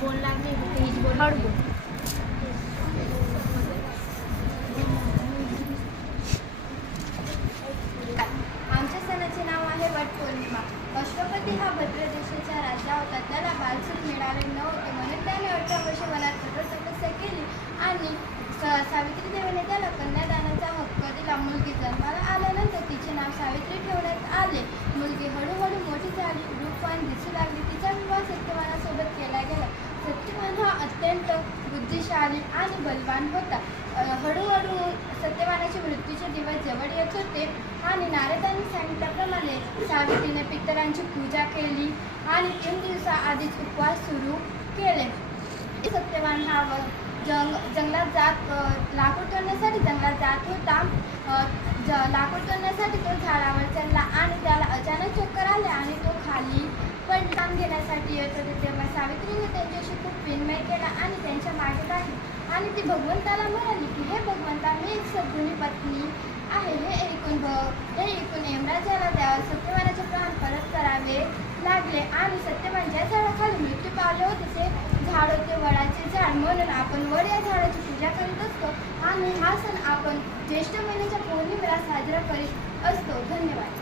बोलणार नाही, हीच बोलणार. आमच्या सणाचे नाव आहे वटपौर्णिमा. अश्वपती हा भद्र देशाचा राजा होता. त्याला बालसूर मिळाले नव्हते म्हणून त्याने 18 वर्षे वनात तपस्या केली आणि सावित्री देवीने त्याला कन्यादानाचा हक्क दिला. मुलगी जन्माला आल्यानंतर तिचे नाव सावित्री ठेवण्यात आले. मुलगी हळूहळू मोठी झाली, रूपवान दिसू लागली. तिचा विवाह सत्यवानासोबत केला गेला. सत्यवान हा अत्यंत बुद्धिशाली आणि बलवान होता. हळूहळू सत्यवानाचे मृत्यूचे दिवस जवळ येत होते आणि नारदांनी सांगितल्याप्रमाणे सावित्रीने पितरांची पूजा केली आणि 3 दिवसाआधीच उपवास सुरू केले. सत्यवान हा जंगलात लाकूड तोडण्यासाठी जंगलात जात होता. लाकूड तोडण्यासाठी तो झाडावर चढला आणि त्याला अचानक चक्कर आले आणि तो खाली काम घेण्यासाठी येत होते. तेव्हा सावित्रीने त्यांच्याशी खूप विनिमय केला आणि त्यांच्या मागे लागली आणि ती भगवंताला म्हणाली की हे भगवंता, मी एक सद्गुणी पत्नी आहे. हे ऐकून यमराजाला त्यावर सत्यवानाचे प्राण परत करावे लागले आणि सत्यवान ज्या झाडाखाली मृत्यू पावले होते ते झाड होते वडाचे झाड. म्हणून आपण वड या झाडाची पूजा करीत असतो आणि हा सण आपण ज्येष्ठ महिन्याच्या पौर्णिमेला साजरा करीत असतो. धन्यवाद.